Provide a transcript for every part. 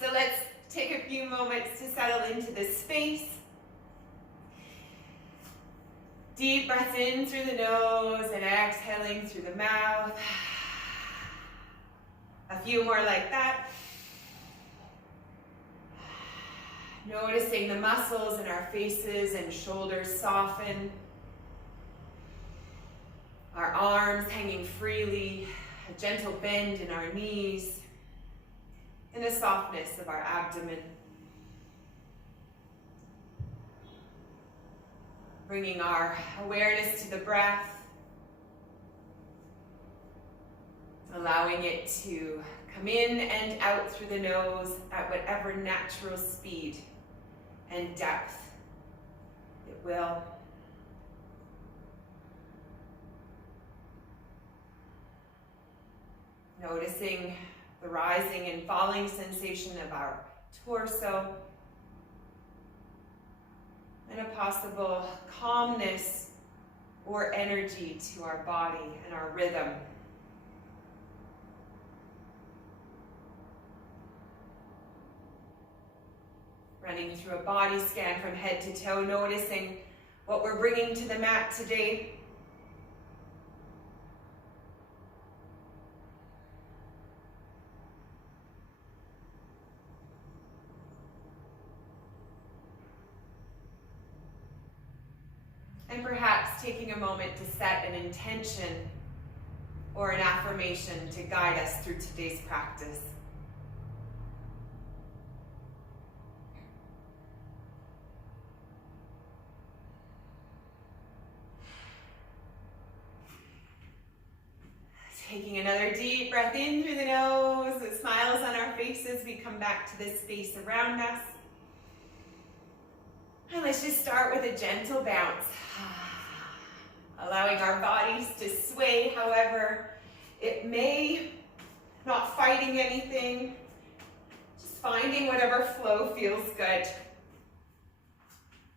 So let's take a few moments to settle into this space. Deep breaths in through the nose and exhaling through the mouth. A few more like that. Noticing the muscles in our faces and shoulders soften. Our arms hanging freely, a gentle bend in our knees, and a softness of our abdomen. Bringing our awareness to the breath, allowing it to come in and out through the nose at whatever natural speed and depth it will. Noticing the rising and falling sensation of our torso and a possible calmness or energy to our body and our rhythm. Running through a body scan from head to toe, noticing what we're bringing to the mat today. And perhaps taking a moment to set an intention or an affirmation to guide us through today's practice. Taking another deep breath in through the nose, with smiles on our faces, we come back to this space around us. And let's just start with a gentle bounce. Allowing our bodies to sway however it may, not fighting anything, just finding whatever flow feels good.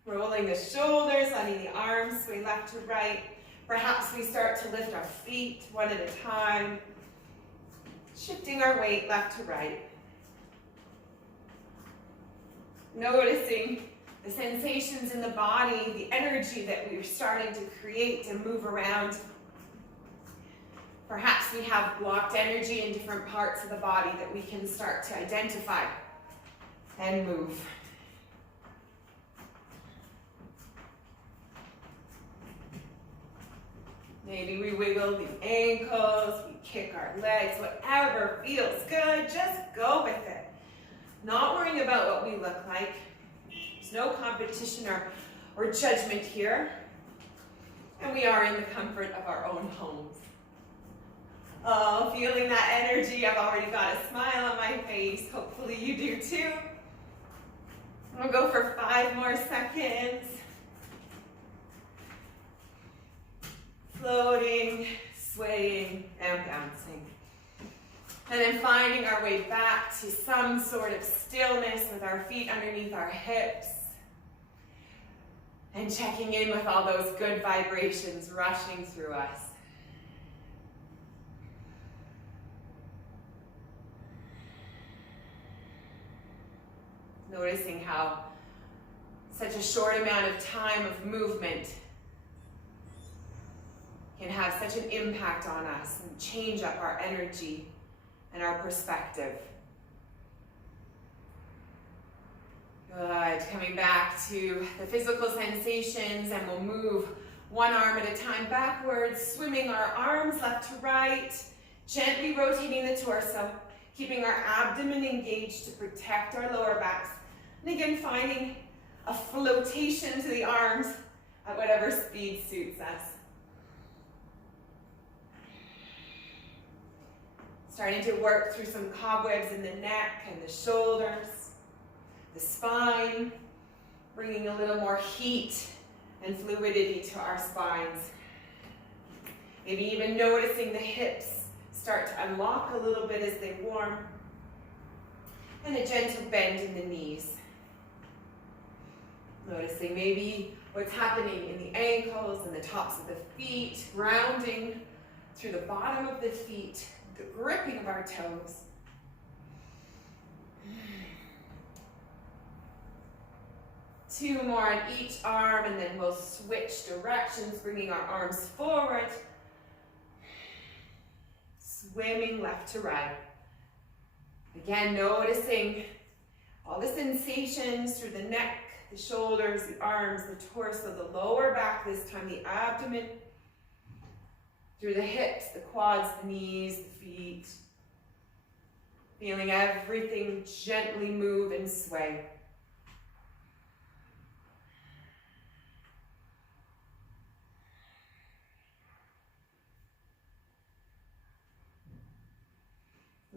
Rolling the shoulders, letting the arms sway left to right. Perhaps we start to lift our feet one at a time, shifting our weight left to right. Noticing the sensations in the body, the energy that we're starting to create and move around. Perhaps we have blocked energy in different parts of the body that we can start to identify and move. Maybe we wiggle the ankles, we kick our legs, whatever feels good, just go with it. Not worrying about what we look like. There's no competition or judgment here. And we are in the comfort of our own homes. Oh, feeling that energy. I've already got a smile on my face. Hopefully you do too. We'll go for 5 more seconds. Floating, swaying, and bouncing. And then finding our way back to some sort of stillness with our feet underneath our hips. And checking in with all those good vibrations rushing through us. Noticing how such a short amount of time of movement can have such an impact on us and change up our energy and our perspective. Good. Coming back to the physical sensations, and we'll move one arm at a time backwards, swimming our arms left to right, gently rotating the torso, keeping our abdomen engaged to protect our lower backs. And again, finding a flotation to the arms at whatever speed suits us. Starting to work through some cobwebs in the neck and the shoulders, the spine, bringing a little more heat and fluidity to our spines. Maybe even noticing the hips start to unlock a little bit as they warm, and a gentle bend in the knees. Noticing maybe what's happening in the ankles and the tops of the feet, rounding through the bottom of the feet, the gripping of our toes. 2 more on each arm, and then we'll switch directions, bringing our arms forward. Swimming left to right. Again, noticing all the sensations through the neck, the shoulders, the arms, the torso, the lower back this time, the abdomen, through the hips, the quads, the knees, the feet. Feeling everything gently move and sway.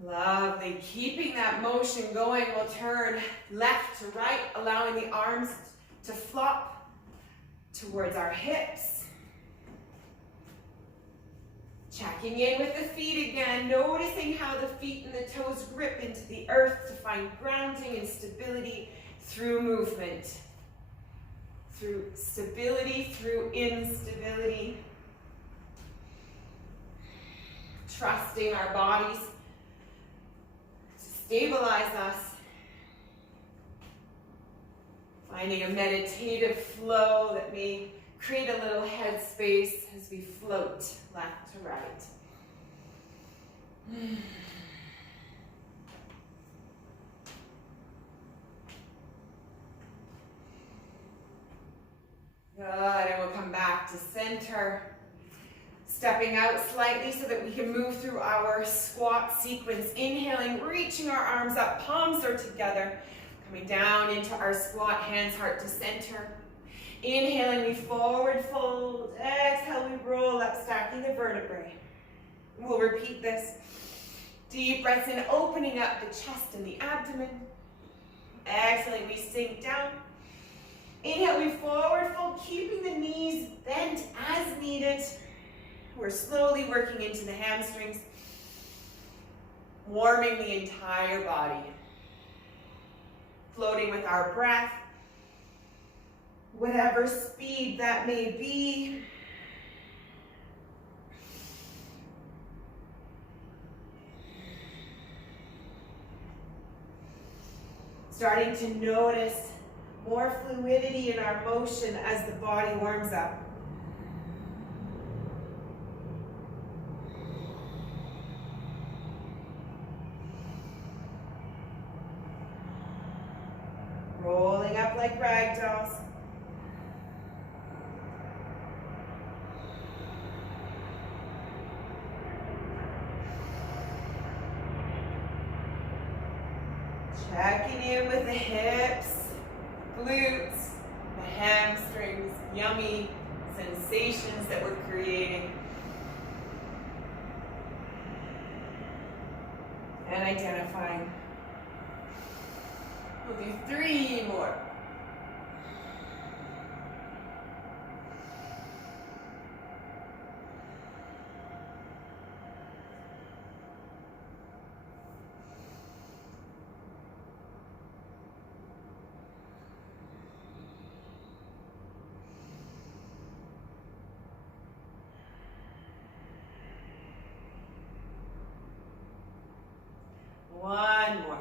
Lovely. Keeping that motion going, we'll turn left to right, allowing the arms to flop towards our hips. Checking in with the feet again, noticing how the feet and the toes grip into the earth to find grounding and stability through movement. Through stability, through instability. Trusting our bodies stabilize us, finding a meditative flow that may create a little head space as we float left to right. Good, and we'll come back to center. Stepping out slightly so that we can move through our squat sequence. Inhaling, reaching our arms up, palms are together. Coming down into our squat, hands heart to center. Inhaling, we forward fold. Exhale, we roll up, stacking the vertebrae. We'll repeat this. Deep breaths in, opening up the chest and the abdomen. Exhaling, we sink down. Inhale, we forward fold, keeping the knees bent as needed. We're slowly working into the hamstrings, warming the entire body. Floating with our breath, whatever speed that may be. Starting to notice more fluidity in our motion as the body warms up. Rolling up like rag dolls. Checking in with the hips, glutes, the hamstrings, yummy sensations that we're creating. And identifying. We'll do 3 more. One more.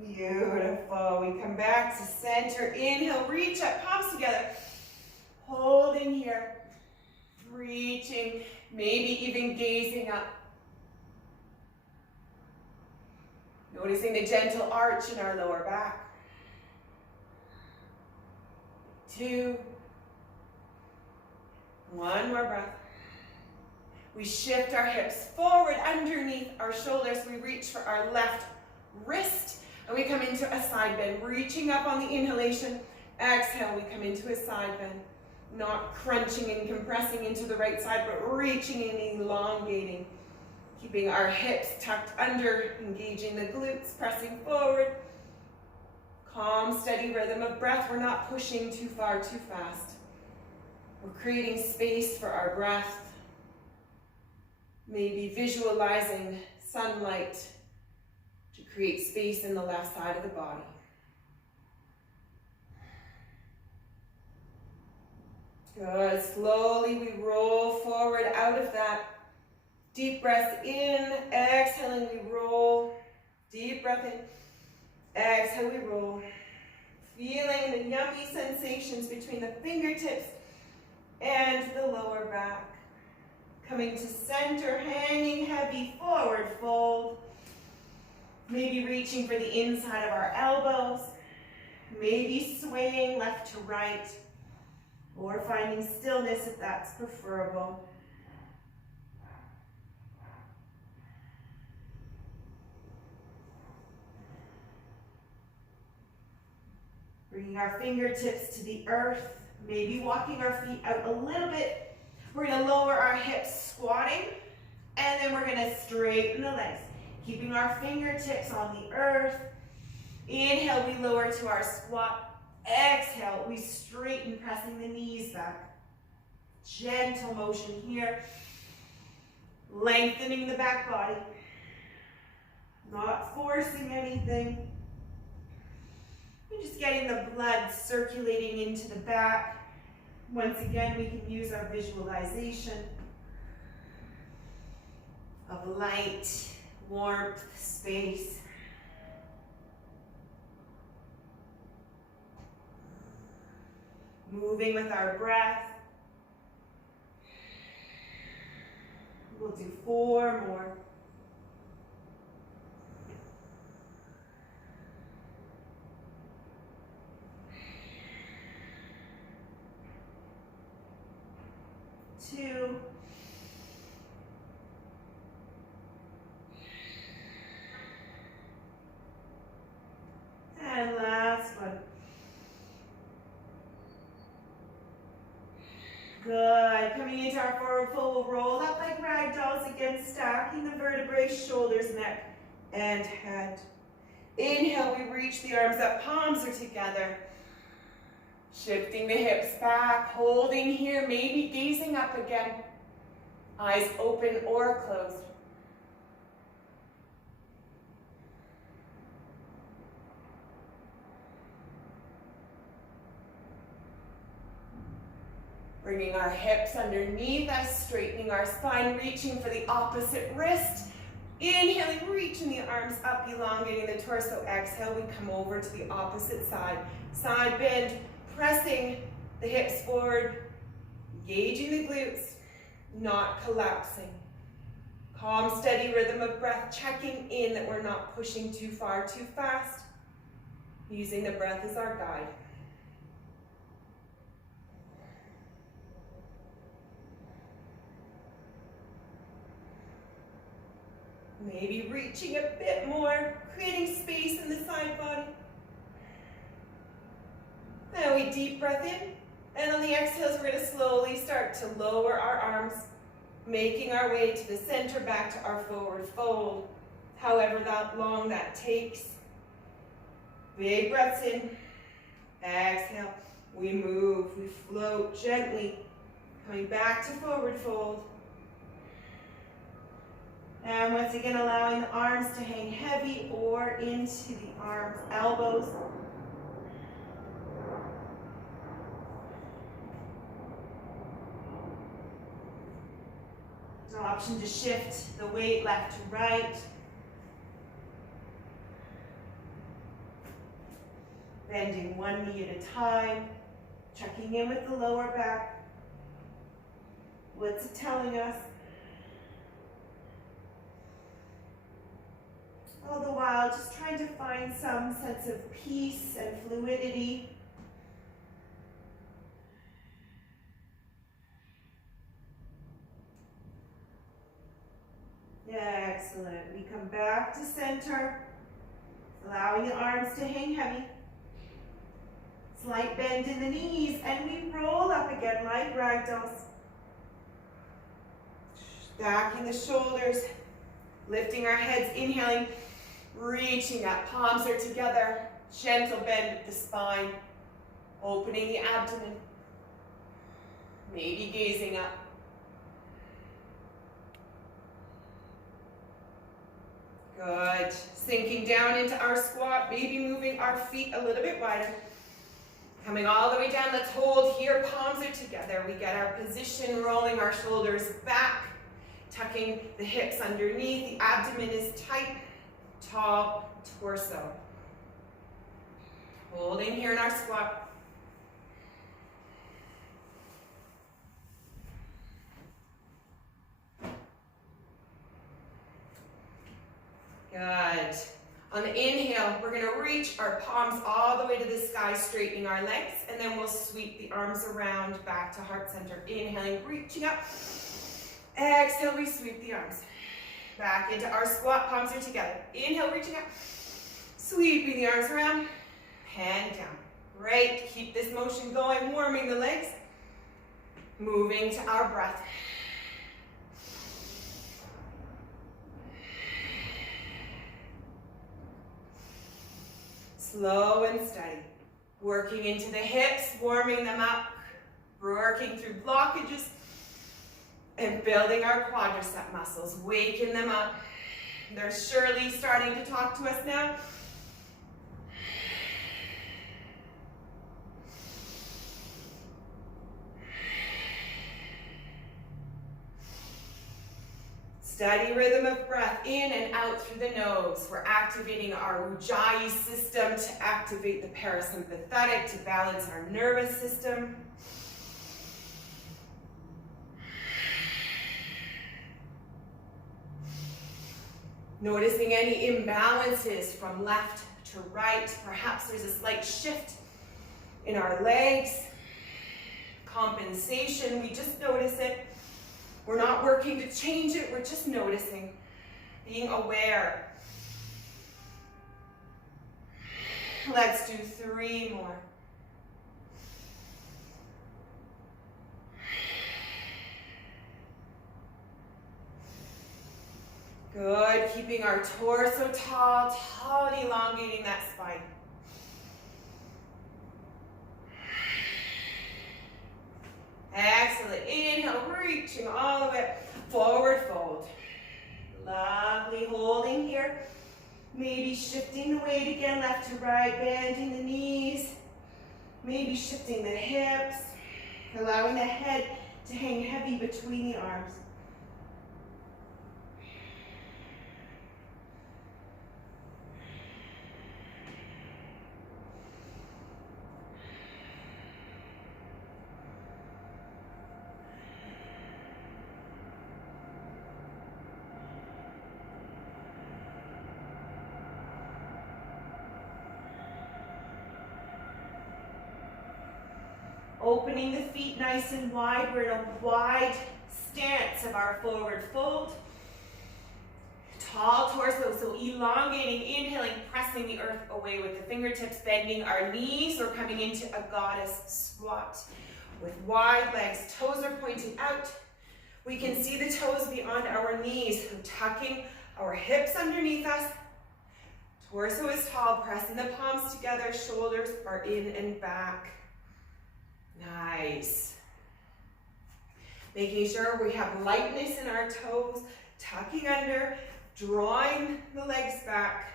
Beautiful. We come back to center. Inhale, reach up, palms together. Holding here. Reaching, maybe even gazing up. Noticing the gentle arch in our lower back. 2. One more breath. We shift our hips forward underneath our shoulders. We reach for our left wrist. And we come into a side bend, reaching up on the inhalation. Exhale, we come into a side bend. Not crunching and compressing into the right side, but reaching and elongating. Keeping our hips tucked under, engaging the glutes, pressing forward. Calm, steady rhythm of breath. We're not pushing too far, too fast. We're creating space for our breath. Maybe visualizing sunlight to create space in the left side of the body. Good. Slowly we roll forward out of that. Deep breath in. Exhaling, we roll. Deep breath in. Exhale, we roll. Feeling the yummy sensations between the fingertips and the lower back. Coming to center, hanging heavy, forward fold. Maybe reaching for the inside of our elbows. Maybe swaying left to right. Or finding stillness if that's preferable. Bringing our fingertips to the earth, maybe walking our feet out a little bit. We're going to lower our hips, squatting, and then we're going to straighten the legs. Keeping our fingertips on the earth. Inhale, we lower to our squat. Exhale, we straighten, pressing the knees back. Gentle motion here. Lengthening the back body. Not forcing anything. We're just getting the blood circulating into the back. Once again, we can use our visualization of light, warmth, space. Moving with our breath. We'll do 4 more. Two. And last one. Good. Coming into our forward fold, we'll roll up like rag dolls again, stacking the vertebrae, shoulders, neck, and head. Inhale, we reach the arms up, palms are together. Shifting the hips back, holding here, maybe gazing up again. Eyes open or closed. Bringing our hips underneath us, straightening our spine, reaching for the opposite wrist. Inhaling, reaching the arms up, elongating the torso. Exhale, we come over to the opposite side. Side bend, pressing the hips forward, engaging the glutes, not collapsing. Calm, steady rhythm of breath, checking in that we're not pushing too far, too fast. Using the breath as our guide. Maybe reaching a bit more, creating space in the side body. Now we deep breath in, and on the exhales, we're going to slowly start to lower our arms, making our way to the center, back to our forward fold, however long that takes. Big breaths in, exhale, we move, we float gently, coming back to forward fold. And once again, allowing the arms to hang heavy or into the arms, elbows. An option to shift the weight left to right. Bending one knee at a time. Checking in with the lower back. What's it telling us? All the while, just trying to find some sense of peace and fluidity. Yeah, excellent. We come back to center, allowing the arms to hang heavy. Slight bend in the knees, and we roll up again like ragdolls. Stacking the shoulders, lifting our heads, inhaling. Reaching up, palms are together, gentle bend of the spine, opening the abdomen, maybe gazing up. Good. Sinking down into our squat, maybe moving our feet a little bit wider. Coming all the way down, let's hold here, palms are together. We get our position, rolling our shoulders back, tucking the hips underneath, the abdomen is tight, tall torso. Holding here in our squat. Good. On the inhale, we're going to reach our palms all the way to the sky, straightening our legs, and then we'll sweep the arms around back to heart center. Inhaling, reaching up. Exhale, we sweep the arms back into our squat, palms are together. Inhale, reaching up. Sweeping the arms around, hand down. Great, keep this motion going, warming the legs. Moving to our breath. Slow and steady. Working into the hips, warming them up, working through blockages, and building our quadricep muscles, waking them up. They're surely starting to talk to us now. Steady rhythm of breath in and out through the nose. We're activating our Ujjayi system to activate the parasympathetic, to balance our nervous system. Noticing any imbalances from left to right. Perhaps there's a slight shift in our legs. Compensation, we just notice it. We're not working to change it, we're just noticing, being aware. Let's do 3 more. Good, keeping our torso tall, and elongating that spine. Excellent. Inhale, reaching all the way forward fold. Lovely, holding here. Maybe shifting the weight again, left to right, bending the knees. Maybe shifting the hips, allowing the head to hang heavy between the arms. Opening the feet nice and wide. We're in a wide stance of our forward fold. Tall torso, so elongating, inhaling, pressing the earth away with the fingertips, bending our knees. We're coming into a goddess squat with wide legs. Toes are pointing out. We can see the toes beyond our knees. So tucking our hips underneath us. Torso is tall, pressing the palms together. Shoulders are in and back. Nice. Making sure we have lightness in our toes, tucking under, drawing the legs back.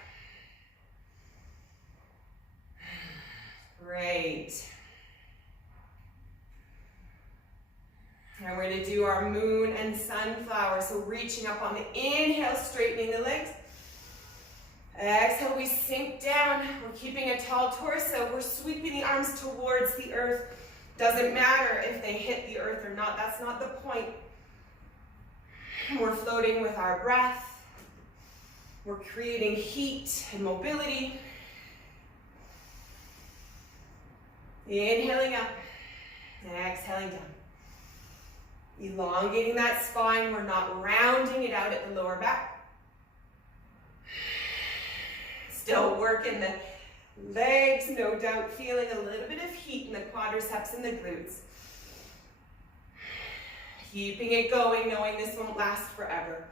Great. And we're going to do our moon and sunflower. So reaching up on the inhale, straightening the legs. Exhale, we sink down. We're keeping a tall torso. We're sweeping the arms towards the earth. Doesn't matter if they hit the earth or not. That's not the point. We're floating with our breath. We're creating heat and mobility. Inhaling up and exhaling down. Elongating that spine. We're not rounding it out at the lower back. Still working the legs, no doubt feeling a little bit of heat in the quadriceps and the glutes. Keeping it going, knowing this won't last forever.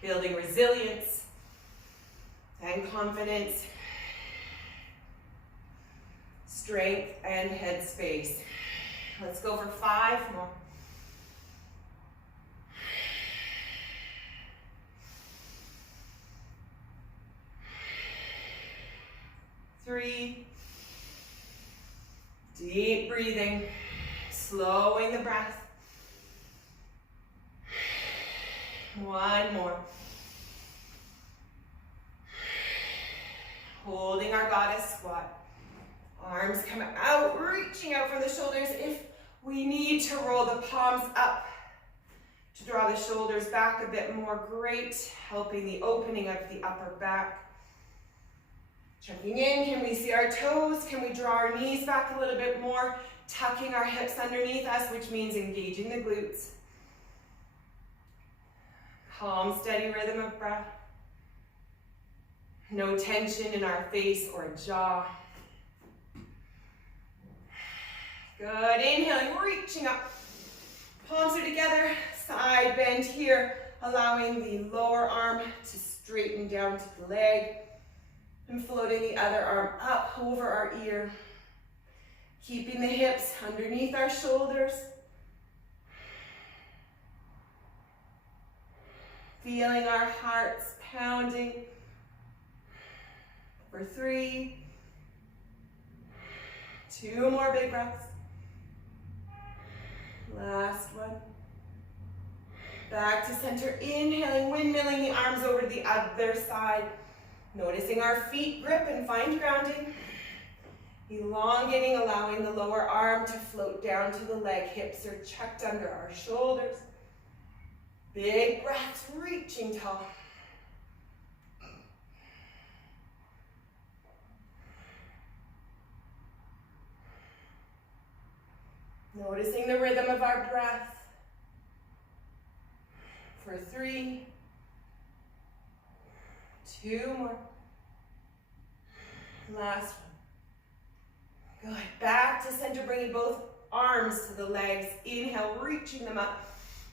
Building resilience and confidence, strength and head space. Let's go for 5 more. 3, Deep breathing, slowing the breath. One more. Holding our goddess squat. Arms come out, reaching out from the shoulders. If we need to roll the palms up to draw the shoulders back a bit more, great. Helping the opening of the upper back. Checking in, can we see our toes? Can we draw our knees back a little bit more? Tucking our hips underneath us, which means engaging the glutes. Calm, steady rhythm of breath. No tension in our face or jaw. Good, inhaling, reaching up. Palms are together, side bend here, allowing the lower arm to straighten down to the leg. And floating the other arm up over our ear. Keeping the hips underneath our shoulders. Feeling our hearts pounding. For 3. 2 more big breaths. Last one. Back to center, inhaling, windmilling the arms over to the other side. Noticing our feet grip and find grounding. Elongating, allowing the lower arm to float down to the leg. Hips are checked under our shoulders. Big breaths, reaching tall. Noticing the rhythm of our breath. For 3. 2 more. Last one. Good. Back to center, bringing both arms to the legs. Inhale, reaching them up.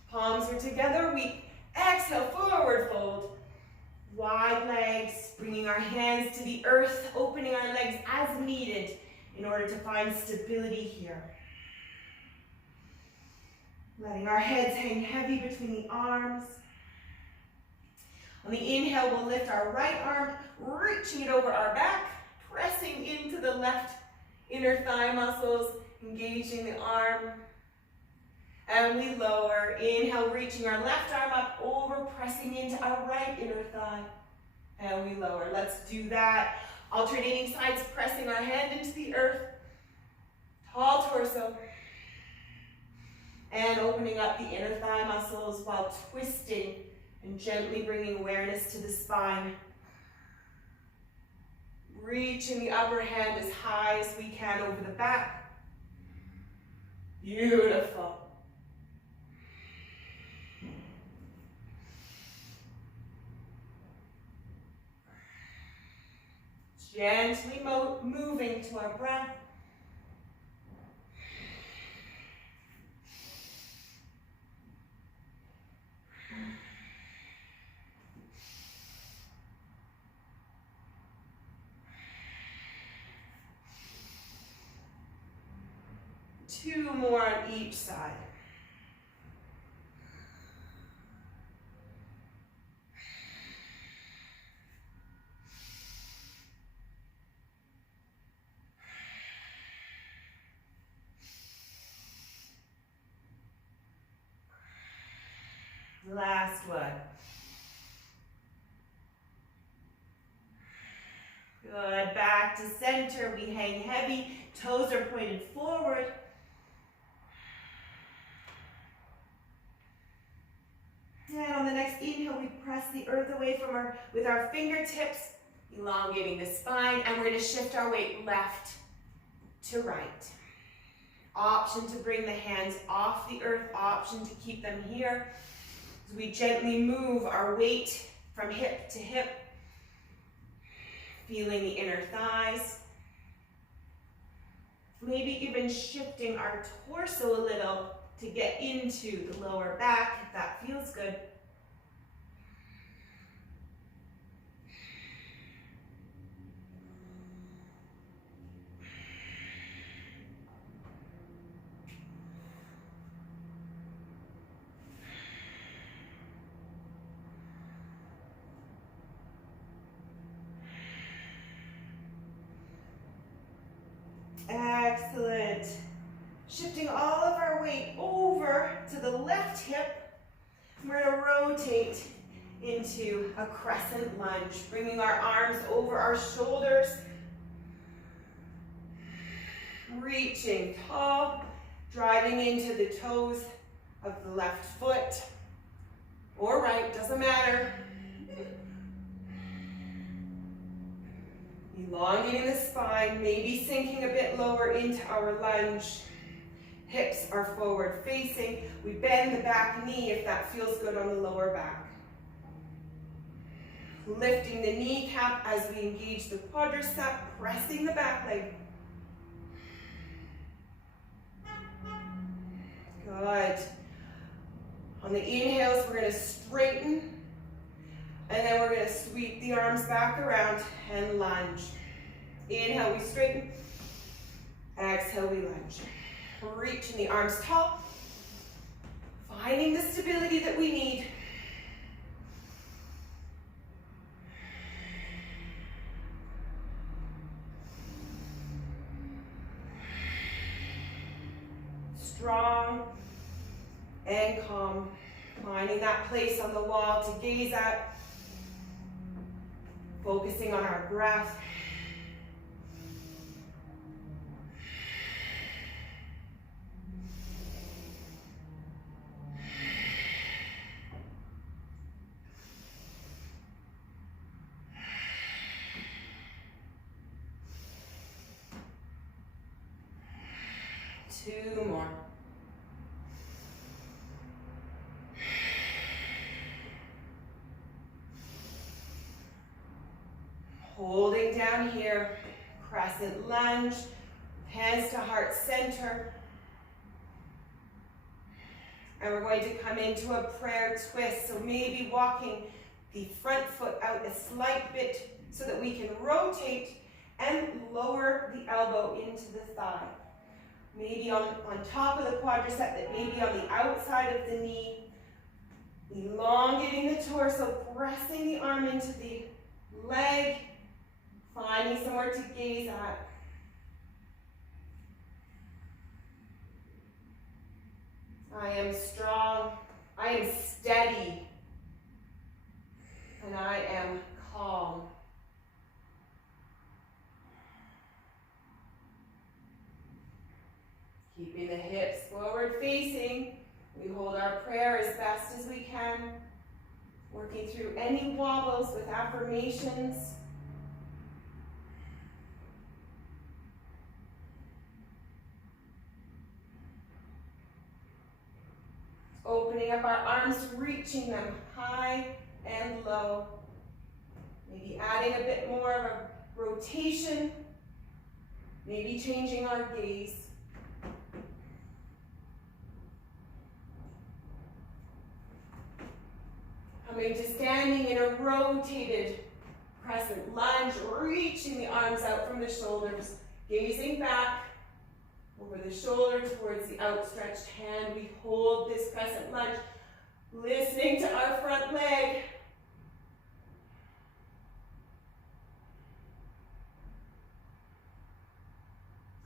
Palms are together. We exhale, forward fold. Wide legs, bringing our hands to the earth, opening our legs as needed in order to find stability here. Letting our heads hang heavy between the arms. On the inhale, we'll lift our right arm, reaching it over our back, pressing into the left inner thigh muscles, engaging the arm. And we lower. Inhale, reaching our left arm up, over, pressing into our right inner thigh. And we lower. Let's do that. Alternating sides, pressing our hand into the earth. Tall torso. And opening up the inner thigh muscles while twisting and gently bringing awareness to the spine. Reaching the upper hand as high as we can over the back. Beautiful. Gently moving to our breath. Two more on each side. Last one. Good, back to center. We hang heavy, toes are pointed forward. And on the next inhale, we press the earth away from with our fingertips, elongating the spine, and we're going to shift our weight left to right. Option to bring the hands off the earth, option to keep them here. As we gently move our weight from hip to hip, feeling the inner thighs. Maybe even shifting our torso a little to get into the lower back, if that feels good. Excellent. Shifting all of our weight over to the left hip. We're going to rotate into a crescent lunge, bringing our arms over our shoulders, reaching tall, driving into the toes of the left foot or right, doesn't matter. Elongating the spine, maybe sinking a bit lower into our lunge. Hips are forward facing. We bend the back knee if that feels good on the lower back. Lifting the kneecap as we engage the quadricep, pressing the back leg. Good. On the inhales, we're going to straighten, and then we're going to sweep the arms back around and lunge. Inhale, we straighten. Exhale, we lunge. Reaching the arms tall, finding the stability that we need. Strong and calm, finding that place on the wall to gaze at, focusing on our breath. Two more. Holding down here, crescent lunge, hands to heart center. And we're going to come into a prayer twist. So maybe walking the front foot out a slight bit so that we can rotate and lower the elbow into the thigh. Maybe on top of the quadricep, but maybe on the outside of the knee. Elongating the torso, pressing the arm into the leg, finding somewhere to gaze at. I am strong, I am steady, and I am calm. Keeping the hips forward facing, we hold our prayer as best as we can, working through any wobbles with affirmations. Opening up our arms, reaching them high and low. Maybe adding a bit more of a rotation, maybe changing our gaze. Coming to standing in a rotated crescent lunge, reaching the arms out from the shoulders, gazing back over the shoulder towards the outstretched hand. We hold this crescent lunge, listening to our front leg.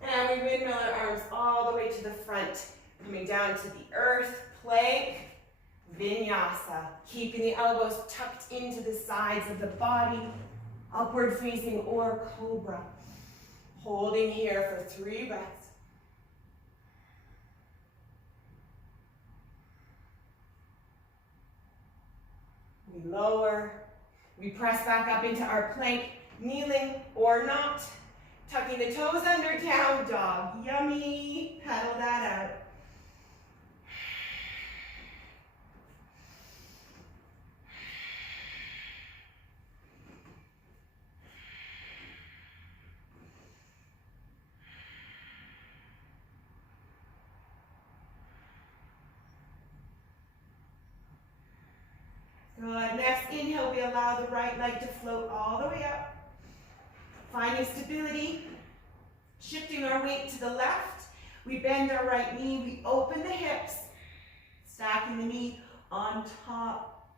And we windmill our arms all the way to the front, coming down to the earth, plank, Vinyasa, keeping the elbows tucked into the sides of the body, upward facing or cobra. Holding here for 3 breaths. We lower, we press back up into our plank, kneeling or not, tucking the toes under, down dog. Yummy, paddle that out. Good. Next inhale, we allow the right leg to float all the way up. Finding stability, shifting our weight to the left. We bend our right knee, we open the hips, stacking the knee on top.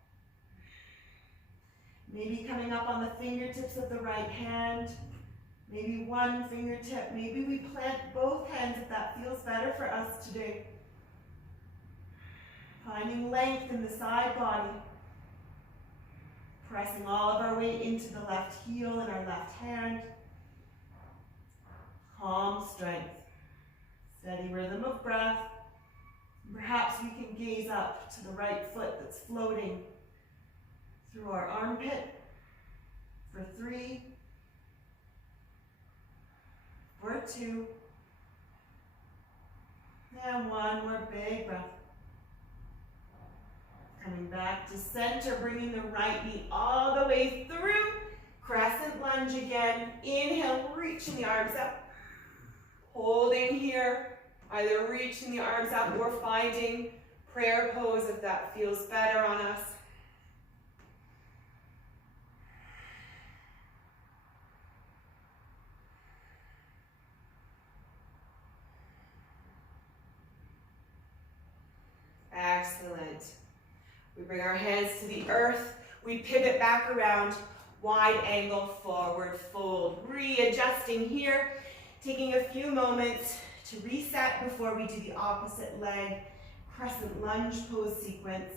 Maybe coming up on the fingertips of the right hand. Maybe one fingertip. Maybe we plant both hands if that feels better for us today. Finding length in the side body. Pressing all of our weight into the left heel and our left hand. Calm strength. Steady rhythm of breath. Perhaps we can gaze up to the right foot that's floating through our armpit for 3, for 2, and one more big breath. Coming back to center, bringing the right knee all the way through. Crescent lunge again. Inhale, reaching the arms up. Holding here, either reaching the arms up or finding prayer pose if that feels better on us. Excellent. We bring our hands to the earth. We pivot back around, wide angle forward fold. Readjusting here, taking a few moments to reset before we do the opposite leg crescent lunge pose sequence.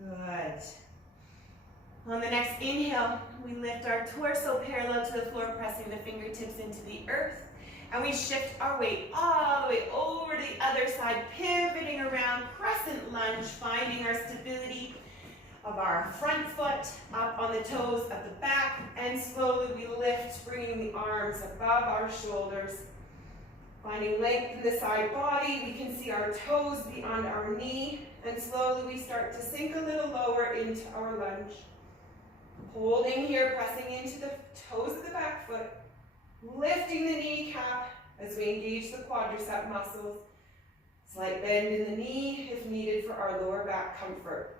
Good. On the next inhale, we lift our torso parallel to the floor, pressing the fingertips into the earth. And we shift our weight all the way over to the other side, pivoting around, crescent lunge, finding our stability of our front foot up on the toes of the back. And slowly we lift, bringing the arms above our shoulders. Finding length in the side body, we can see our toes beyond our knee. And slowly we start to sink a little lower into our lunge. Holding here, pressing into the toes of the back foot, lifting the kneecap as we engage the quadricep muscles. Slight bend in the knee if needed for our lower back comfort.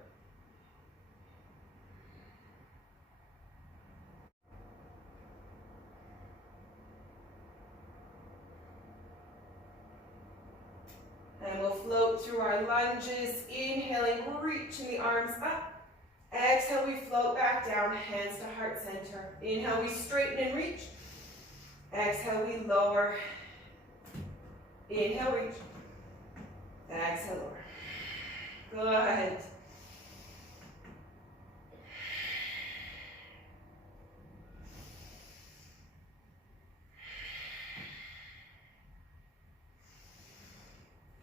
And we'll float through our lunges, inhaling, reaching the arms up. Exhale, we float back down, hands to heart center. Inhale, we straighten and reach. Exhale, we lower. Inhale, reach. Exhale, lower. Good.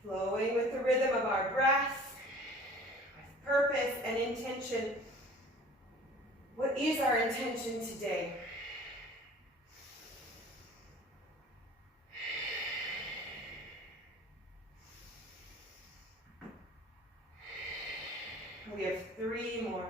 Flowing with the rhythm of our breath, with purpose and intention. What is our intention today? We have 3 more.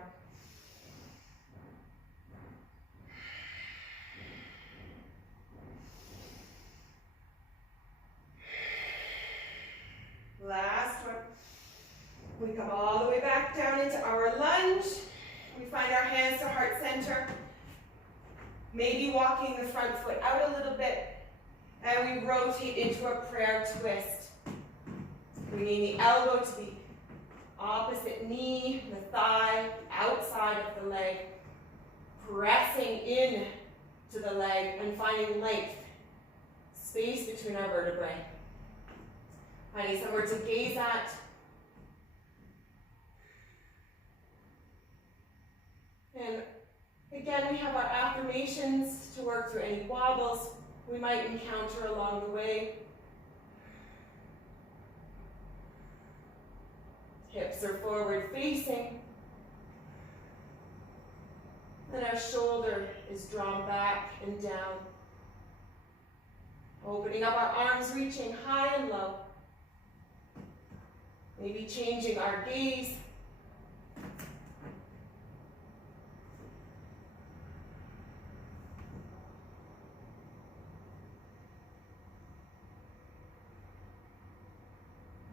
Last one. We come all the way back down into our lunge. We find our hands to heart center. Maybe walking the front foot out a little bit. And we rotate into a prayer twist. Bringing the elbow to the opposite knee, the thigh, outside of the leg. Pressing in to the leg and finding length. Space between our vertebrae. Finding somewhere to gaze at. And again, we have our affirmations to work through any wobbles we might encounter along the way. Hips are forward facing. And our shoulder is drawn back and down. Opening up our arms, reaching high and low. Maybe changing our gaze.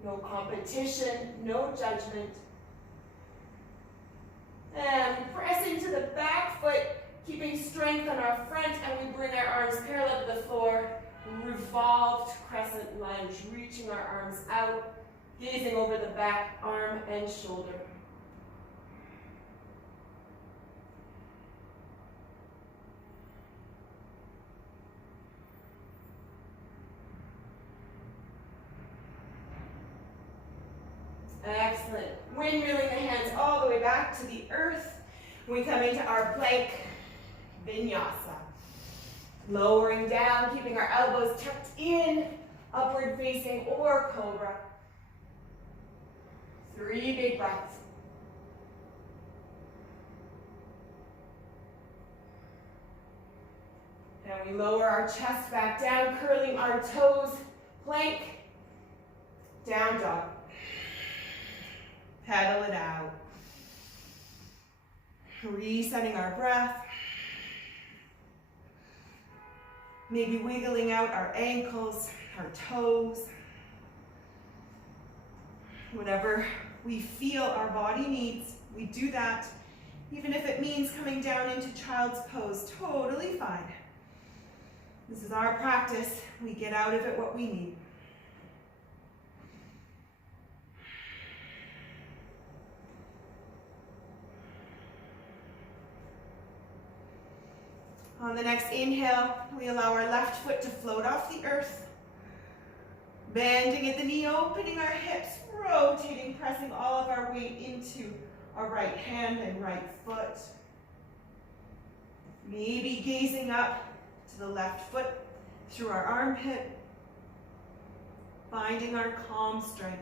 No competition, no judgment. And press into the back foot, keeping strength on our front, and we bring our arms parallel to the floor. Revolved crescent crescent lunge, reaching our arms out, gazing over the back, arm, and shoulder. Excellent. Windmilling the hands all the way back to the earth. We come into our plank vinyasa. Lowering down, keeping our elbows tucked in, upward facing or cobra. 3 big breaths. And we lower our chest back down, curling our toes, plank, down dog. Pedal it out. Resetting our breath. Maybe wiggling out our ankles, our toes. Whatever we feel our body needs, we do that. Even if it means coming down into child's pose, totally fine. This is our practice. We get out of it what we need. On the next inhale, we allow our left foot to float off the earth. Bending at the knee, opening our hips, rotating, pressing all of our weight into our right hand and right foot. Maybe gazing up to the left foot through our armpit, finding our calm strength.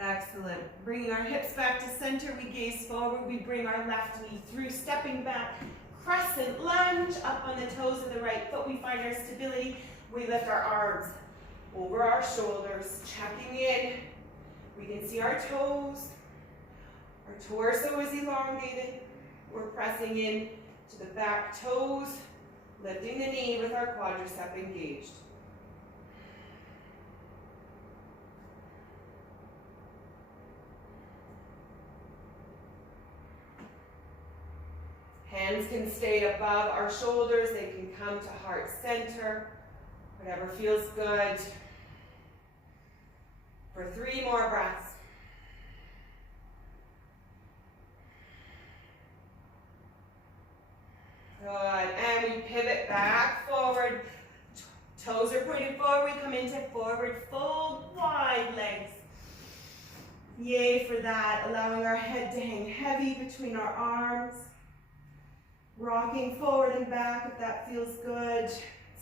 Excellent. Bringing our hips back to center, we gaze forward, we bring our left knee through, stepping back, crescent lunge, up on the toes of the right foot, we find our stability, we lift our arms over our shoulders, checking in, we can see our toes, our torso is elongated, we're pressing in to the back toes, lifting the knee with our quadricep engaged. Hands can stay above our shoulders, they can come to heart center, whatever feels good. For 3 more breaths. Good, and we pivot back forward. Toes are pointed forward, we come into forward fold, wide legs. Yay for that, allowing our head to hang heavy between our arms. Rocking forward and back if that feels good,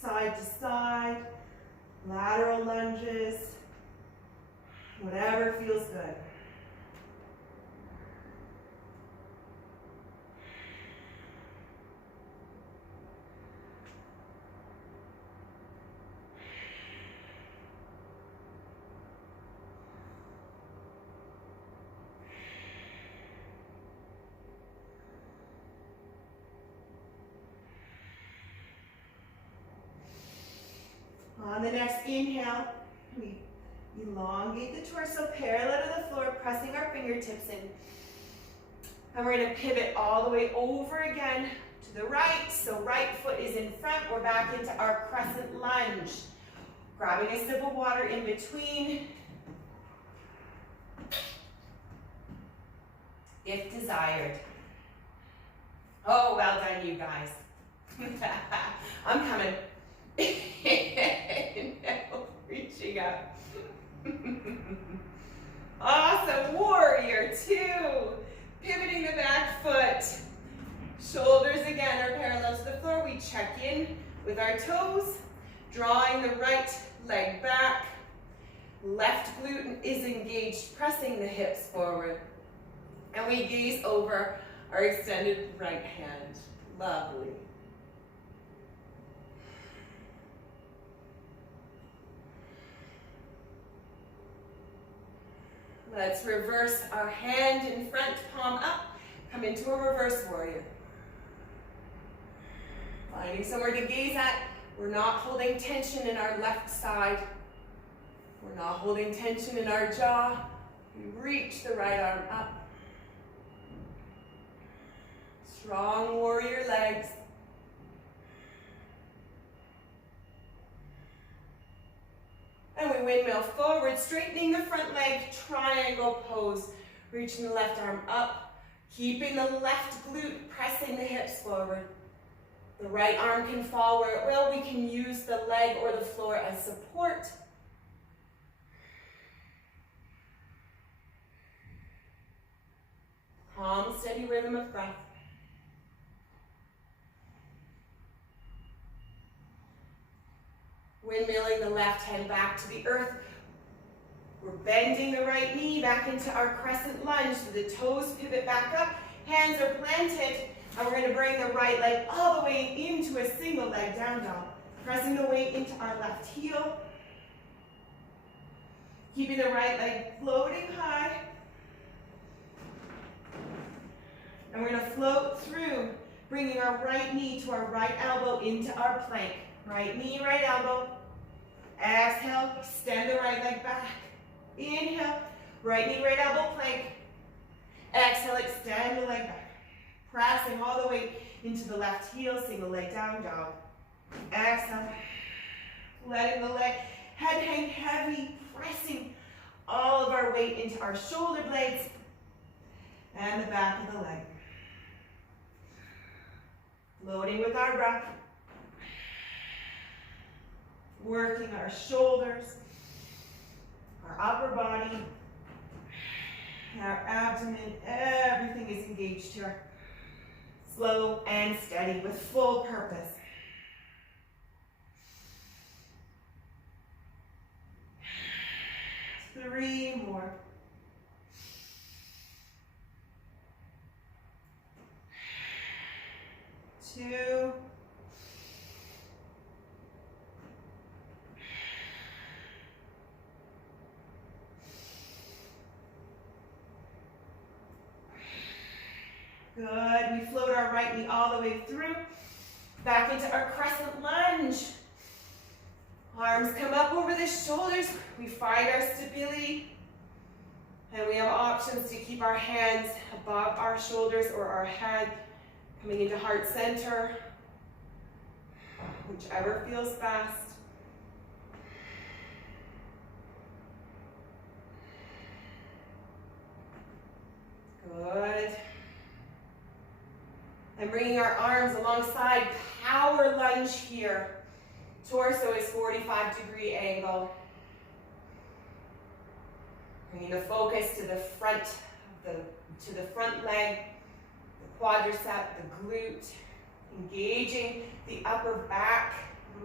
side to side, lateral lunges, whatever feels good. On the next inhale, we elongate the torso parallel to the floor, pressing our fingertips in. And we're going to pivot all the way over again to the right. So right foot is in front. We're back into our crescent lunge. Grabbing a sip of water in between, if desired. Oh, well done, you guys. I'm coming. Now, reaching up. Awesome. Warrior 2. Pivoting the back foot. Shoulders again are parallel to the floor. We check in with our toes. Drawing the right leg back. Left glute is engaged, pressing the hips forward. And we gaze over our extended right hand. Lovely. Let's reverse our hand in front, palm up, come into a reverse warrior. Finding somewhere to gaze at, We're not holding tension in our left side. We're not holding tension in our jaw. We reach the right arm up. Strong warrior legs. And we windmill forward, straightening the front leg, triangle pose. Reaching the left arm up, keeping the left glute, pressing the hips forward. The right arm can fall where it will. We can use the leg or the floor as support. Calm, steady rhythm of breath. Windmilling the left hand back to the earth. We're bending the right knee back into our crescent lunge so the toes pivot back up, hands are planted, and we're going to bring the right leg all the way into a single leg down dog. Pressing the weight into our left heel. Keeping the right leg floating high. And we're going to float through, bringing our right knee to our right elbow into our plank. Right knee, right elbow. Exhale, extend the right leg back. Inhale, right knee, right elbow, plank. Exhale, extend the leg back. Pressing all the way into the left heel, single leg down dog. Exhale, letting the leg, head hang heavy, pressing all of our weight into our shoulder blades and the back of the leg. Floating with our breath. Working our shoulders, our upper body, our abdomen, everything is engaged here. Slow and steady with full purpose. Three more. Two. Good. We float our right knee all the way through. Back into our crescent lunge. Arms come up over the shoulders. We find our stability. And we have options to keep our hands above our shoulders or our head coming into heart center. Whichever feels best. Good. And bringing our arms alongside, power lunge here. Torso is 45-degree angle. Bringing the focus to the front, to the front leg, the quadricep, the glute, engaging the upper back,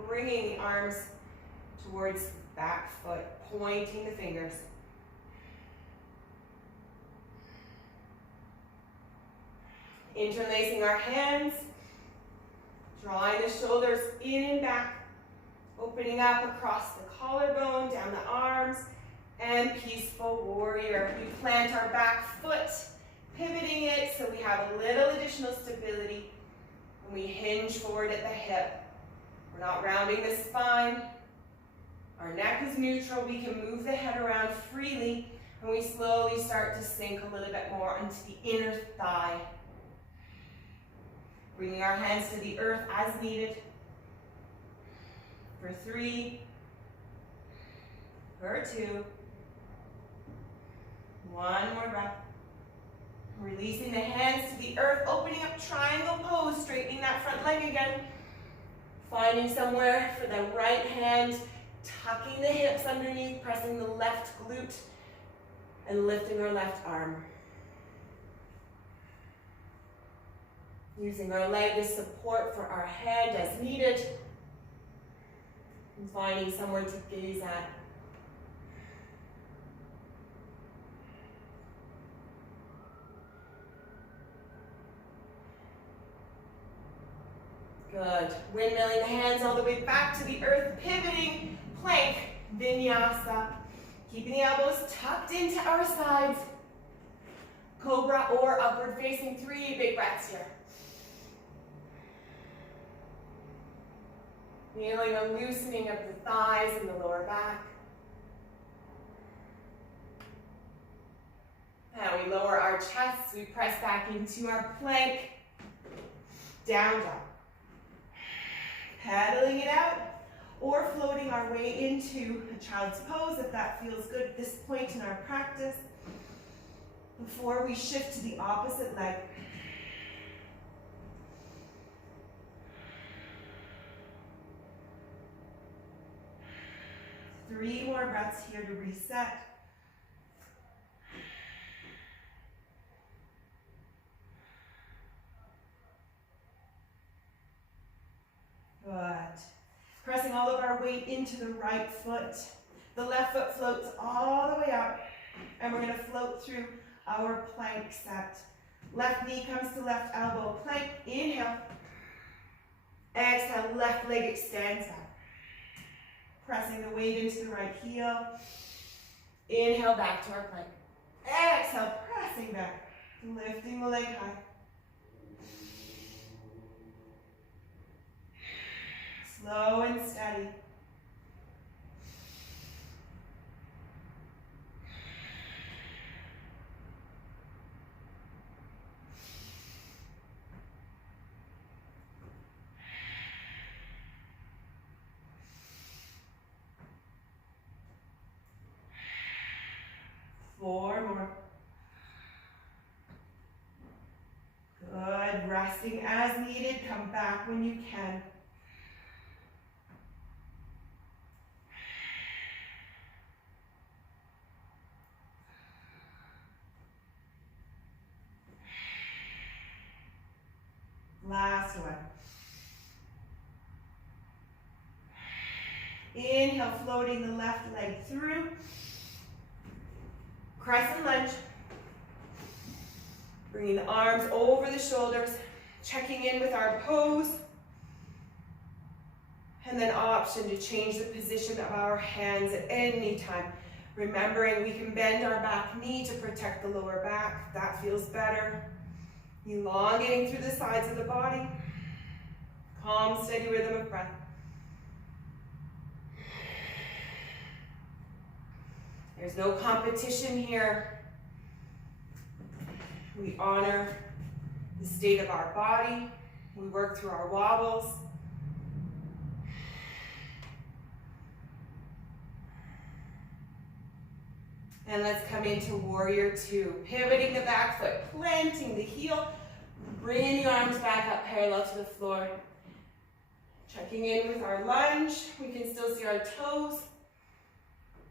bringing the arms towards the back foot, pointing the fingers. Interlacing our hands, drawing the shoulders in and back, opening up across the collarbone, down the arms, and peaceful warrior. We plant our back foot, pivoting it so we have a little additional stability, and we hinge forward at the hip. We're not rounding the spine. Our neck is neutral. We can move the head around freely, and we slowly start to sink a little bit more into the inner thigh. Bringing our hands to the earth as needed. For 3, for 2, one more breath. Releasing the hands to the earth, opening up triangle pose, straightening that front leg again. Finding somewhere for the right hand, tucking the hips underneath, pressing the left glute, and lifting our left arm. Using our leg as support for our head as needed. And finding somewhere to gaze at. Good. Windmilling the hands all the way back to the earth, pivoting, plank, vinyasa. Keeping the elbows tucked into our sides. Cobra or upward facing, 3 big breaths here. Feeling a loosening of the thighs and the lower back. Now we lower our chests, we press back into our plank, down dog. Paddling it out, or floating our way into a child's pose if that feels good at this point in our practice, before we shift to the opposite leg. Three more breaths here to reset. Good. Pressing all of our weight into the right foot. The left foot floats all the way up, and we're going to float through our plank set. Left knee comes to left elbow, plank, inhale. Exhale, left leg extends up. Pressing the weight into the right heel. Inhale, back to our plank. Exhale, pressing back, lifting the leg high. Slow and steady. Four more. Good. Resting as needed. Come back when you can. Last one. Inhale, floating the left leg through. Crescent lunge. Bringing the arms over the shoulders, checking in with our pose. And then option to change the position of our hands at any time. Remembering we can bend our back knee to protect the lower back. That feels better. Elongating through the sides of the body. Calm, steady rhythm of breath. There's no competition here. We honor the state of our body. We work through our wobbles. And let's come into warrior two. Pivoting the back foot, planting the heel, bringing the arms back up parallel to the floor. Checking in with our lunge. We can still see our toes.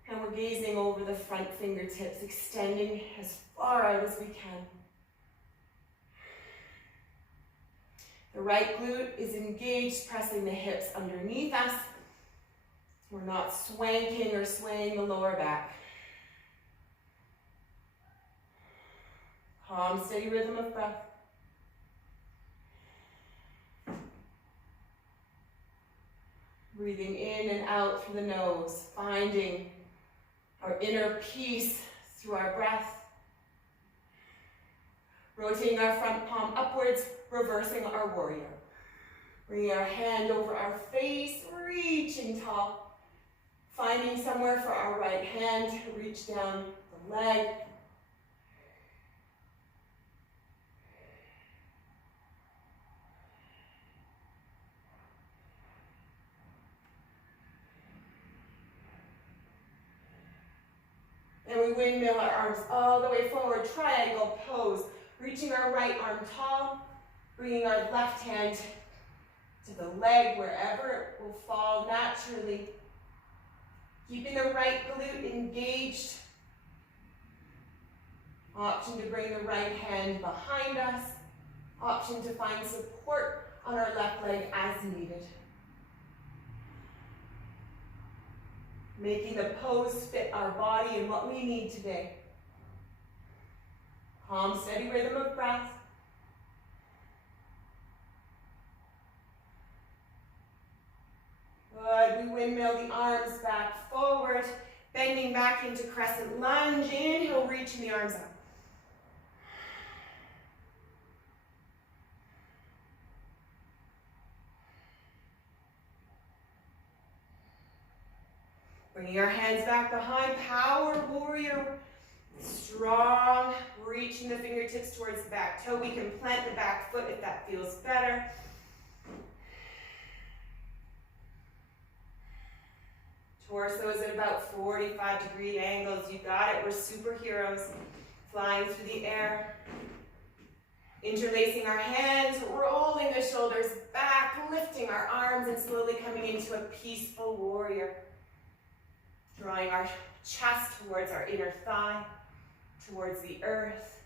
And we're gazing over the front fingertips, extending as far out as we can. The right glute is engaged, pressing the hips underneath us. We're not swanking or swaying the lower back. Calm, steady rhythm of breath. Breathing in and out through the nose, finding our inner peace through our breath. Rotating our front palm upwards, reversing our warrior. Bringing our hand over our face, reaching tall. Finding somewhere for our right hand to reach down the leg. And we windmill our arms all the way forward, triangle pose. Reaching our right arm tall, bringing our left hand to the leg wherever it will fall naturally. Keeping the right glute engaged. Option to bring the right hand behind us. Option to find support on our left leg as needed. Making the pose fit our body and what we need today. Calm, steady rhythm of breath. Good. We windmill the arms back forward, bending back into crescent lunge. Inhale, reaching the arms up. Bringing our hands back behind, power warrior. Strong, reaching the fingertips towards the back toe. We can plant the back foot if that feels better. Torso is at about 45-degree angles. You got it. We're superheroes. Flying through the air. Interlacing our hands, rolling the shoulders back, lifting our arms, and slowly coming into a peaceful warrior. Drawing our chest towards our inner thigh, towards the earth.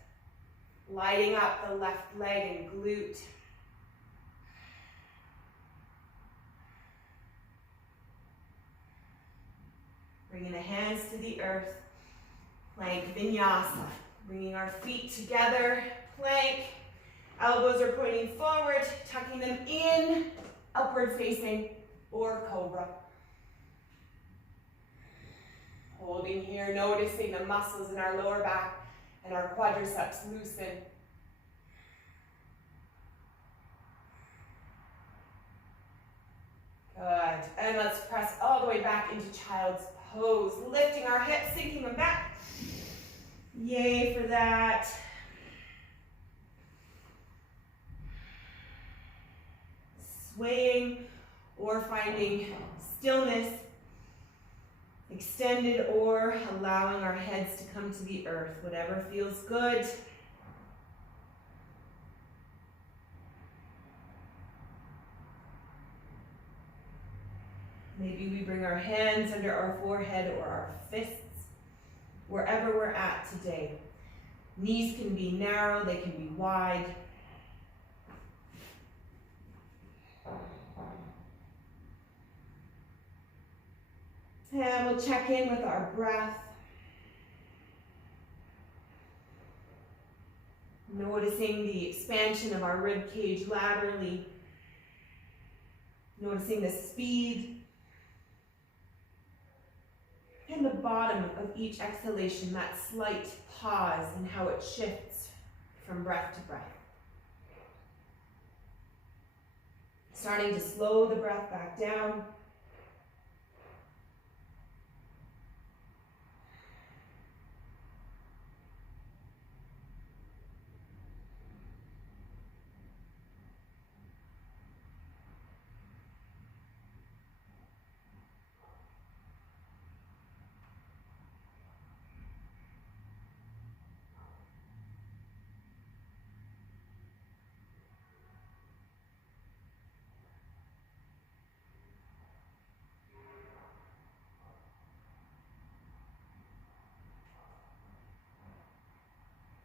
Lighting up the left leg and glute. Bringing the hands to the earth. Plank Vinyasa. Bringing our feet together. Plank. Elbows are pointing forward, tucking them in, upward facing, or cobra. Holding here, noticing the muscles in our lower back and our quadriceps loosen. Good. And let's press all the way back into child's pose, lifting our hips, sinking them back. Yay for that. Swaying or finding stillness, extended or allowing our heads to come to the earth, whatever feels good. Maybe we bring our hands under our forehead or our fists, wherever we're at today. Knees can be narrow, they can be wide. And we'll check in with our breath. Noticing the expansion of our rib cage laterally. Noticing the speed. And the bottom of each exhalation, that slight pause and how it shifts from breath to breath. Starting to slow the breath back down.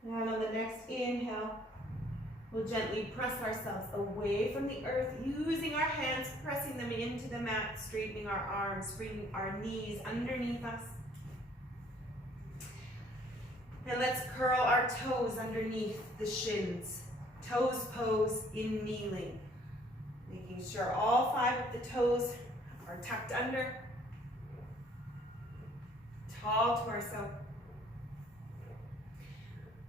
And on the next inhale, we'll gently press ourselves away from the earth, using our hands, pressing them into the mat, straightening our arms, bringing our knees underneath us. And let's curl our toes underneath the shins. Toes pose in kneeling. Making sure all 5 of the toes are tucked under. Tall torso.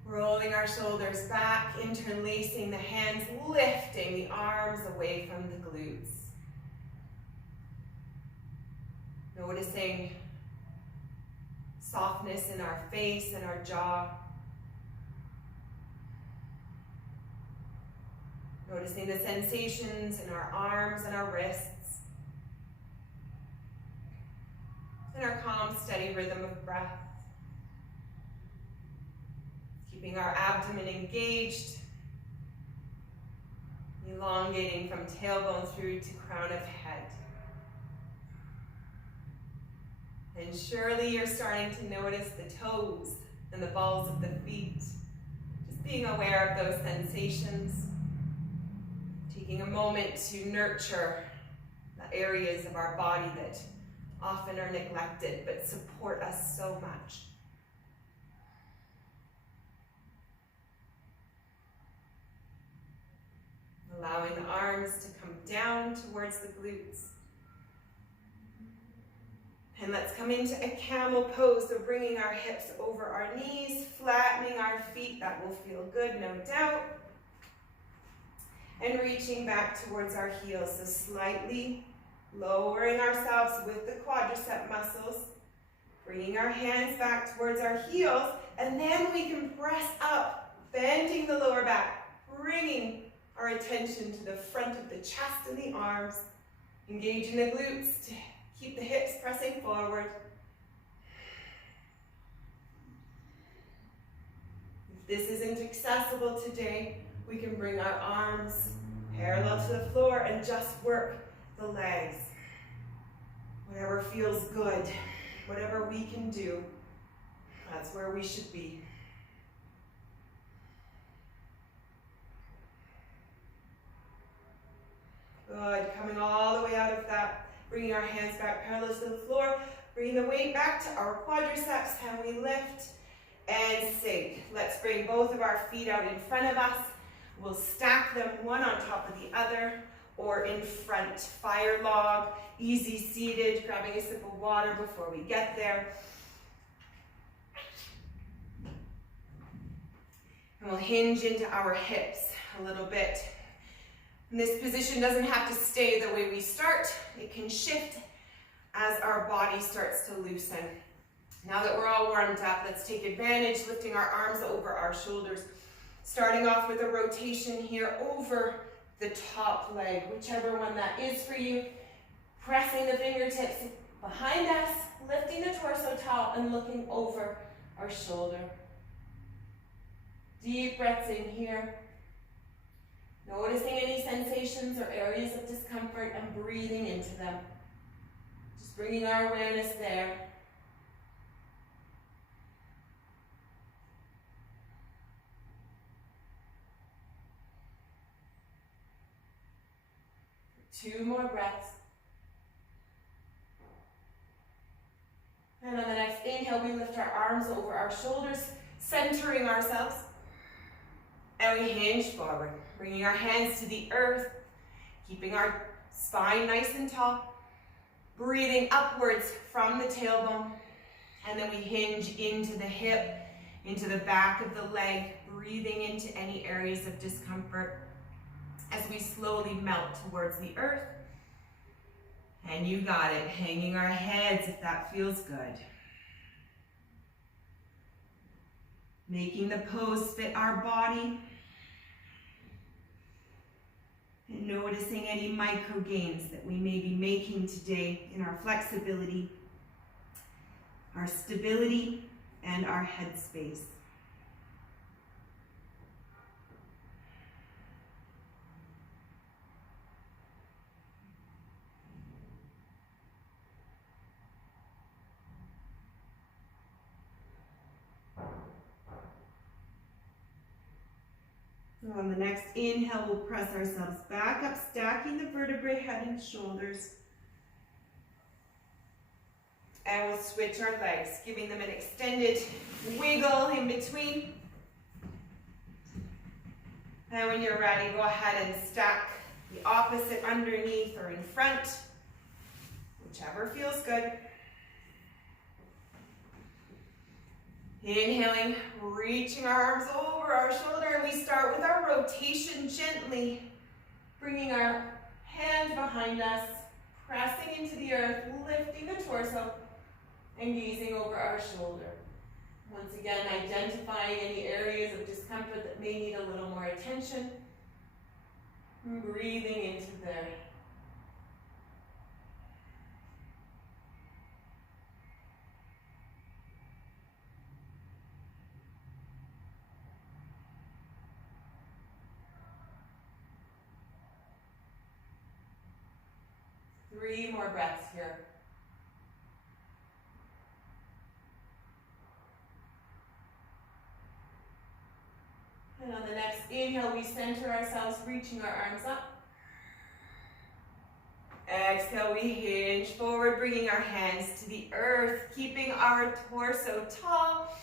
Rolling our shoulders back, interlacing the hands, lifting the arms away from the glutes. Noticing softness in our face and our jaw. Noticing the sensations in our arms and our wrists. And our calm, steady rhythm of breath. Keeping our abdomen engaged, elongating from tailbone through to crown of head. And surely you're starting to notice the toes and the balls of the feet. Just being aware of those sensations. Taking a moment to nurture the areas of our body that often are neglected but support us so much. Allowing the arms to come down towards the glutes. And let's come into a camel pose. So bringing our hips over our knees, flattening our feet. That will feel good, no doubt. And reaching back towards our heels. So slightly lowering ourselves with the quadricep muscles. Bringing our hands back towards our heels, and then we can press up, bending the lower back, bringing our attention to the front of the chest and the arms, engaging the glutes to keep the hips pressing forward. If this isn't accessible today, we can bring our arms parallel to the floor and just work the legs. Whatever feels good, whatever we can do, that's where we should be. Good, coming all the way out of that, bringing our hands back parallel to the floor, bringing the weight back to our quadriceps, and we lift and sink. Let's bring both of our feet out in front of us. We'll stack them one on top of the other or in front. Fire log, easy seated, grabbing a sip of water before we get there. And we'll hinge into our hips a little bit. And this position doesn't have to stay the way we start. It can shift as our body starts to loosen. Now that we're all warmed up, let's take advantage, lifting our arms over our shoulders. Starting off with a rotation here over the top leg, whichever one that is for you. Pressing the fingertips behind us, lifting the torso tall and looking over our shoulder. Deep breaths in here. Noticing any sensations or areas of discomfort and breathing into them. Just bringing our awareness there. Two more breaths. And on the next inhale, we lift our arms over our shoulders, centering ourselves. And we hinge forward, bringing our hands to the earth, keeping our spine nice and tall. Breathing upwards from the tailbone. And then we hinge into the hip, into the back of the leg, breathing into any areas of discomfort as we slowly melt towards the earth. And you got it, hanging our heads if that feels good. Making the pose fit our body. And noticing any micro gains that we may be making today in our flexibility, our stability, and our headspace. So on the next inhale, we'll press ourselves back up, stacking the vertebrae, head and shoulders. And we'll switch our legs, giving them an extended wiggle in between. And when you're ready, go ahead and stack the opposite underneath or in front, whichever feels good. Inhaling, reaching our arms over our shoulder, and we start with our rotation gently, bringing our hands behind us, pressing into the earth, lifting the torso, and gazing over our shoulder. Once again, identifying any areas of discomfort that may need a little more attention, and breathing into there. Three more breaths here. And on the next inhale, we center ourselves, reaching our arms up. Exhale, we hinge forward, bringing our hands to the earth, keeping our torso tall.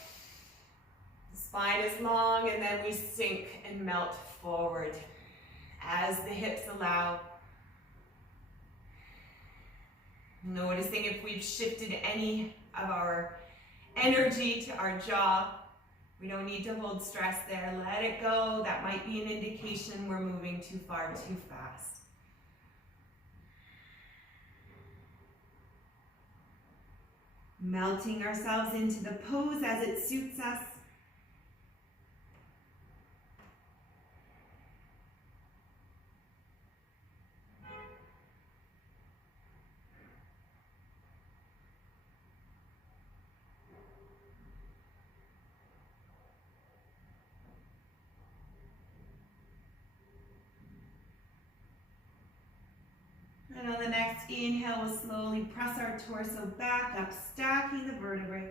The spine is long, and then we sink and melt forward as the hips allow. Noticing if we've shifted any of our energy to our jaw. We don't need to hold stress there. Let it go. That might be an indication we're moving too far, too fast. melting ourselves into the pose as it suits us. And on the next inhale, we'll slowly press our torso back up, stacking the vertebrae.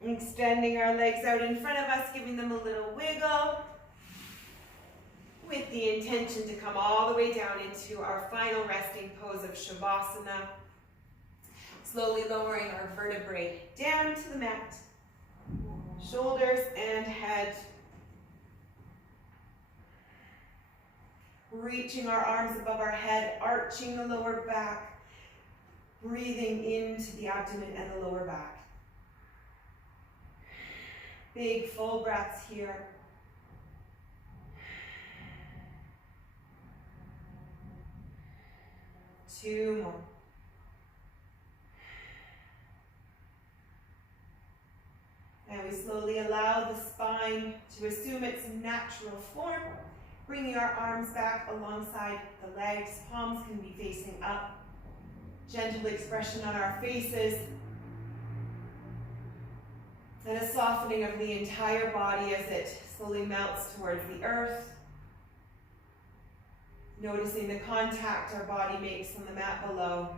Extending our legs out in front of us, giving them a little wiggle, with the intention to come all the way down into our final resting pose of Shavasana. Slowly lowering our vertebrae down to the mat. Shoulders and head. Reaching our arms above our head, arching the lower back, breathing into the abdomen and the lower back. Big full breaths here. Two more. And we slowly allow the spine to assume its natural form, bringing our arms back alongside the legs. Palms can be facing up. Gentle expression on our faces. And a softening of the entire body as it slowly melts towards the earth. Noticing the contact our body makes on the mat below.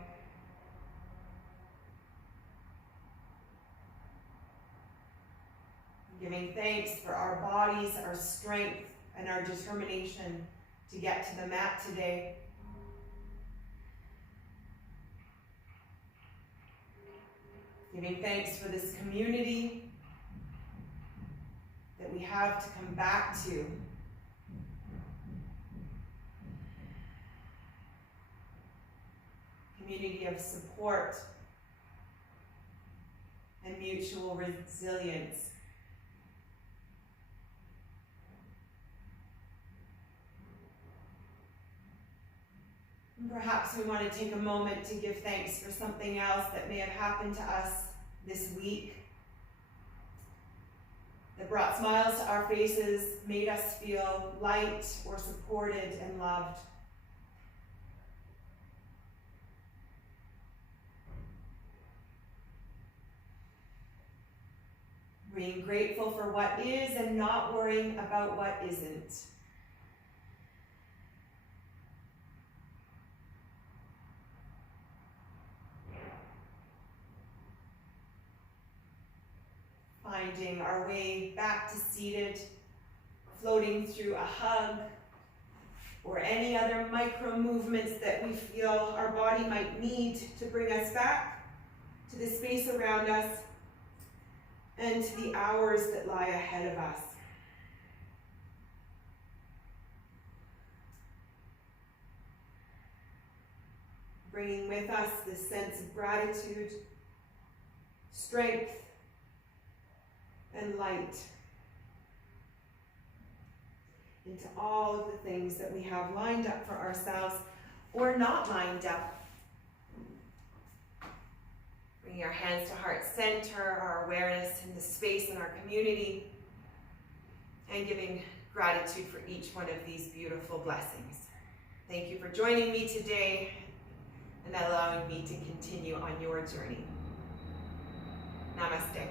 Giving thanks for our bodies, our strength, and our determination to get to the mat today. Giving thanks for this community that we have to come back to. Community of support and mutual resilience. Perhaps we want to take a moment to give thanks for something else that may have happened to us this week, that brought smiles to our faces, made us feel light or supported and loved. Being grateful for what is and not worrying about what isn't. Finding our way back to seated, floating through a hug, or any other micro movements that we feel our body might need to bring us back to the space around us and to the hours that lie ahead of us. Bringing with us this sense of gratitude, strength, and light into all of the things that we have lined up for ourselves or not lined up. Bringing our hands to heart center, our awareness in the space in our community, and giving gratitude for each one of these beautiful blessings. Thank you for joining me today and allowing me to continue on your journey. Namaste.